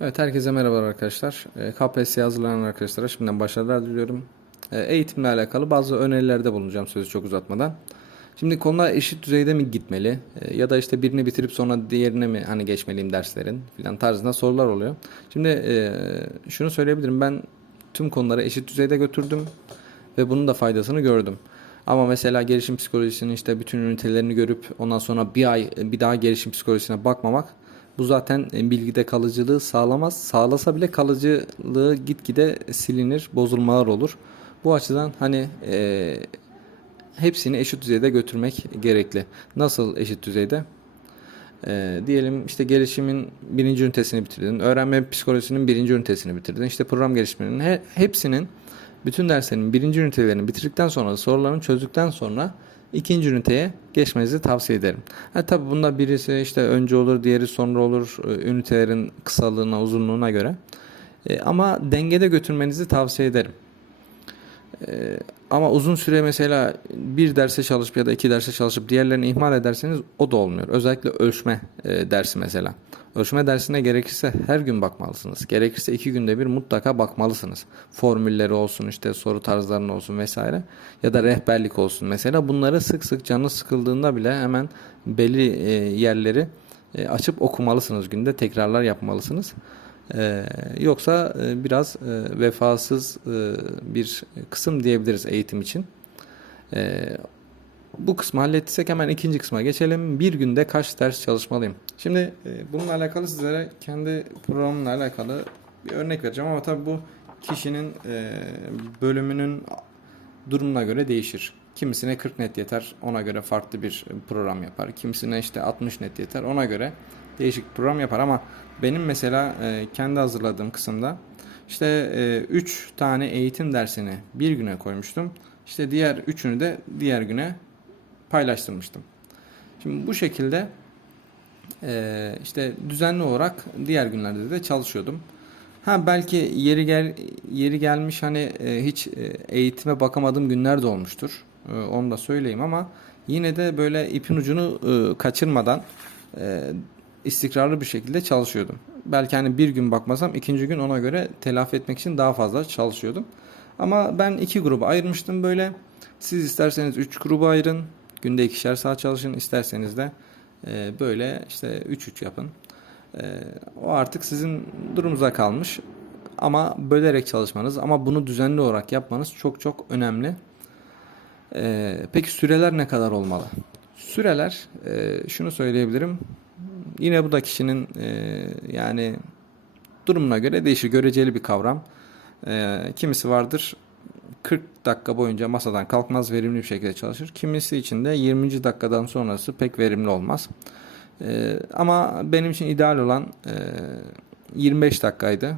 Evet herkese merhabalar arkadaşlar. E, KPSS'ye hazırlanan arkadaşlara şimdiden başarılar diliyorum. E, Eğitimle alakalı bazı önerilerde bulunacağım sözü çok uzatmadan. Şimdi konular eşit düzeyde mi gitmeli E, ya da işte birini bitirip sonra diğerine mi hani geçmeliyim derslerin filan tarzında sorular oluyor. Şimdi e, şunu söyleyebilirim ben tüm konuları eşit düzeyde götürdüm ve bunun da faydasını gördüm. Ama mesela gelişim psikolojisinin işte bütün ünitelerini görüp ondan sonra bir ay bir daha gelişim psikolojisine bakmamak bu zaten e, bilgide kalıcılığı sağlamaz. Sağlasa bile kalıcılığı gitgide silinir, bozulmalar olur. Bu açıdan hani e, hepsini eşit düzeyde götürmek gerekli. Nasıl eşit düzeyde? E, diyelim işte gelişimin birinci ünitesini bitirdin. Öğrenme psikolojisinin birinci ünitesini bitirdin. İşte program gelişiminin he- hepsinin bütün derslerin birinci ünitelerini bitirdikten sonra sorularını çözdükten sonra ikinci üniteye geçmenizi tavsiye ederim. Ha, tabii bunda birisi işte önce olur, diğeri sonra olur e, ünitelerin kısalığına, uzunluğuna göre. E, ama dengede götürmenizi tavsiye ederim. E, ama uzun süre mesela bir derse çalışıp ya da iki derse çalışıp diğerlerini ihmal ederseniz o da olmuyor. Özellikle ölçme e, dersi mesela. Ölçme dersine gerekirse her gün bakmalısınız. Gerekirse iki günde bir mutlaka bakmalısınız. Formülleri olsun işte soru tarzlarının olsun vesaire. Ya da rehberlik olsun mesela. Bunları sık sık canı sıkıldığında bile hemen belli e, yerleri e, açıp okumalısınız günde. Tekrarlar yapmalısınız. Ee, yoksa e, biraz e, vefasız e, bir kısım diyebiliriz eğitim için. Ee, bu kısmı hallettiysek hemen ikinci kısma geçelim. Bir günde kaç ders çalışmalıyım? Şimdi e, bununla alakalı sizlere kendi programımla alakalı bir örnek vereceğim ama tabii bu kişinin e, bölümünün durumuna göre değişir. Kimisine 40 net yeter, ona göre farklı bir program yapar. Kimisine işte 60 net yeter, ona göre değişik program yapar. Ama benim mesela e, kendi hazırladığım kısımda işte 3 tane eğitim dersini bir güne koymuştum. İşte diğer üçünü de diğer güne paylaştırmıştım. Şimdi bu şekilde e, işte düzenli olarak diğer günlerde de çalışıyordum. Ha belki yeri gel yeri gelmiş hani e, hiç e, eğitime bakamadığım günler de olmuştur. E, onu da söyleyeyim ama yine de böyle ipin ucunu e, kaçırmadan e, istikrarlı bir şekilde çalışıyordum. Belki hani bir gün bakmasam ikinci gün ona göre telafi etmek için daha fazla çalışıyordum. Ama ben iki gruba ayırmıştım böyle. Siz isterseniz üç gruba ayırın. Günde ikişer saat çalışın. İsterseniz de e, böyle işte 3-3 yapın. E, o artık sizin durumunuza kalmış. Ama bölerek çalışmanız ama bunu düzenli olarak yapmanız çok çok önemli. E, peki süreler ne kadar olmalı? Süreler e, şunu söyleyebilirim. Yine bu da kişinin e, yani durumuna göre değişir. Göreceli bir kavram. E, kimisi vardır 40 dakika boyunca masadan kalkmaz verimli bir şekilde çalışır. Kimisi için de 20. dakikadan sonrası pek verimli olmaz. E, ama benim için ideal olan e, 25 dakikaydı.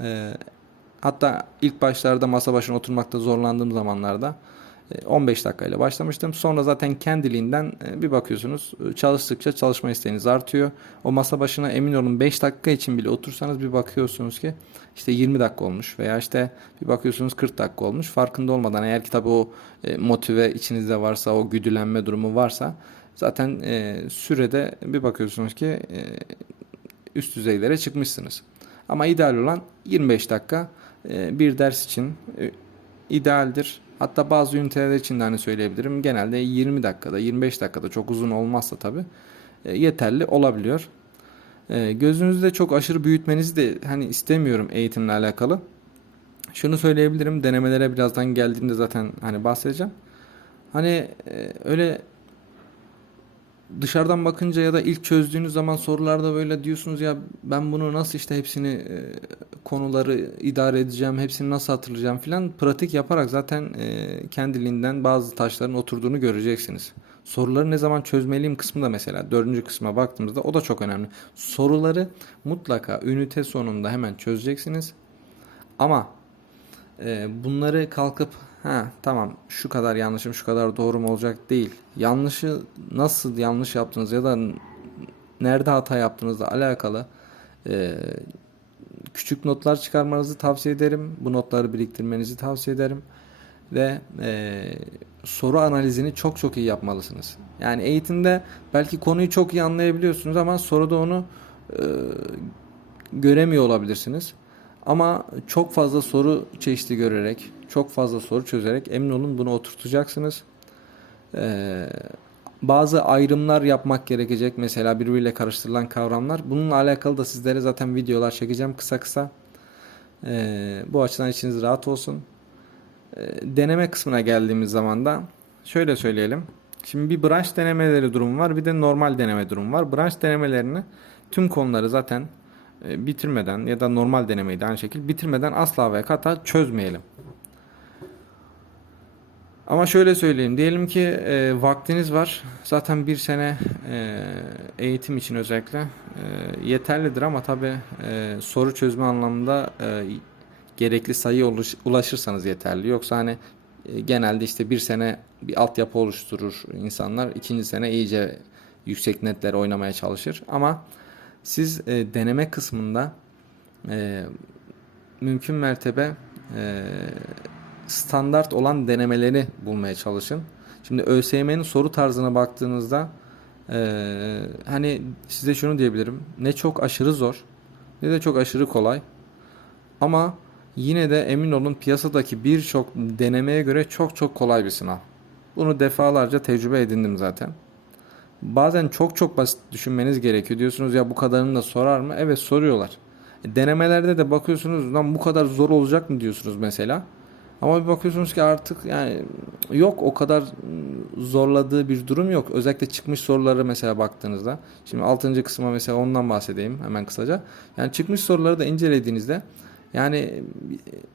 E, hatta ilk başlarda masa başına oturmakta zorlandığım zamanlarda 15 dakikayla başlamıştım. Sonra zaten kendiliğinden e, bir bakıyorsunuz e, çalıştıkça çalışma isteğiniz artıyor. O masa başına emin olun 5 dakika için bile otursanız bir bakıyorsunuz ki işte 20 dakika olmuş veya işte bir bakıyorsunuz 40 dakika olmuş. Farkında olmadan eğer ki tabii o e, motive içinizde varsa o güdülenme durumu varsa zaten e, sürede bir bakıyorsunuz ki e, üst düzeylere çıkmışsınız. Ama ideal olan 25 dakika e, bir ders için e, idealdir. Hatta bazı üniteler için de hani söyleyebilirim. Genelde 20 dakikada, 25 dakikada çok uzun olmazsa tabi yeterli olabiliyor. E, gözünüzde çok aşırı büyütmenizi de hani istemiyorum eğitimle alakalı. Şunu söyleyebilirim. Denemelere birazdan geldiğimde zaten hani bahsedeceğim. Hani e, öyle dışarıdan bakınca ya da ilk çözdüğünüz zaman sorularda böyle diyorsunuz ya ben bunu nasıl işte hepsini e, konuları idare edeceğim, hepsini nasıl hatırlayacağım filan pratik yaparak zaten e, kendiliğinden bazı taşların oturduğunu göreceksiniz. Soruları ne zaman çözmeliyim kısmı da mesela dördüncü kısma baktığımızda o da çok önemli. Soruları mutlaka ünite sonunda hemen çözeceksiniz. Ama e, bunları kalkıp ha tamam şu kadar yanlışım şu kadar doğrum olacak değil. Yanlışı nasıl yanlış yaptınız ya da nerede hata yaptığınızla alakalı e, küçük notlar çıkarmanızı tavsiye ederim. Bu notları biriktirmenizi tavsiye ederim. Ve e, soru analizini çok çok iyi yapmalısınız. Yani eğitimde belki konuyu çok iyi anlayabiliyorsunuz ama soruda onu e, göremiyor olabilirsiniz. Ama çok fazla soru çeşidi görerek, çok fazla soru çözerek emin olun bunu oturtacaksınız. Ee, bazı ayrımlar yapmak gerekecek. Mesela birbiriyle karıştırılan kavramlar. Bununla alakalı da sizlere zaten videolar çekeceğim kısa kısa. Ee, bu açıdan içiniz rahat olsun. Ee, deneme kısmına geldiğimiz zaman da şöyle söyleyelim. Şimdi bir branş denemeleri durumu var, bir de normal deneme durumu var. Branş denemelerini tüm konuları zaten e, bitirmeden ya da normal denemeyi de aynı şekilde bitirmeden asla ve kata çözmeyelim. Ama şöyle söyleyeyim. Diyelim ki e, vaktiniz var. Zaten bir sene e, eğitim için özellikle e, yeterlidir ama tabi soru çözme anlamında e, gerekli sayı ulaş- ulaşırsanız yeterli. Yoksa hani e, genelde işte bir sene bir altyapı oluşturur insanlar. ikinci sene iyice yüksek netler oynamaya çalışır. Ama siz e, deneme kısmında e, mümkün mertebe e, standart olan denemeleri bulmaya çalışın. Şimdi ÖSYM'nin soru tarzına baktığınızda e, hani size şunu diyebilirim. Ne çok aşırı zor ne de çok aşırı kolay. Ama yine de emin olun piyasadaki birçok denemeye göre çok çok kolay bir sınav. Bunu defalarca tecrübe edindim zaten. Bazen çok çok basit düşünmeniz gerekiyor. Diyorsunuz ya bu kadarını da sorar mı? Evet soruyorlar. E, Denemelerde de bakıyorsunuz lan bu kadar zor olacak mı diyorsunuz mesela. Ama bir bakıyorsunuz ki artık yani yok o kadar zorladığı bir durum yok. Özellikle çıkmış soruları mesela baktığınızda. Şimdi 6. kısma mesela ondan bahsedeyim hemen kısaca. Yani çıkmış soruları da incelediğinizde yani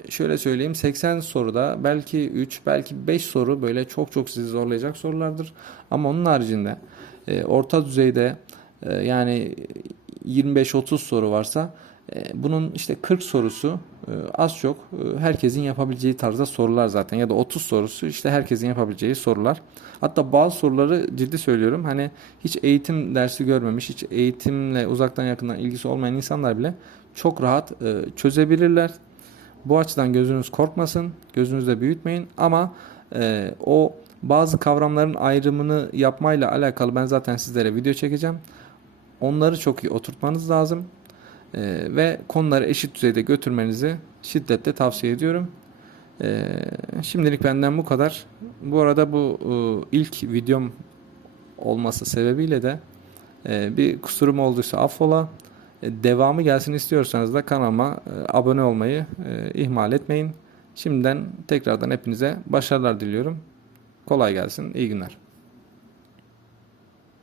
şöyle söyleyeyim 80 soruda belki 3 belki 5 soru böyle çok çok sizi zorlayacak sorulardır. Ama onun haricinde e, orta düzeyde e, yani 25-30 soru varsa bunun işte 40 sorusu e, az çok e, herkesin yapabileceği tarzda sorular zaten ya da 30 sorusu işte herkesin yapabileceği sorular. Hatta bazı soruları ciddi söylüyorum hani hiç eğitim dersi görmemiş, hiç eğitimle uzaktan yakından ilgisi olmayan insanlar bile çok rahat e, çözebilirler. Bu açıdan gözünüz korkmasın, gözünüzde büyütmeyin ama e, o bazı kavramların ayrımını yapmayla alakalı ben zaten sizlere video çekeceğim. Onları çok iyi oturtmanız lazım. Ee, ve konuları eşit düzeyde götürmenizi şiddetle tavsiye ediyorum. Ee, şimdilik benden bu kadar. Bu arada bu e, ilk videom olması sebebiyle de e, bir kusurum olduysa affola. E, devamı gelsin istiyorsanız da kanalıma abone olmayı ihmal etmeyin. Şimdiden tekrardan hepinize başarılar diliyorum. Kolay gelsin. İyi günler.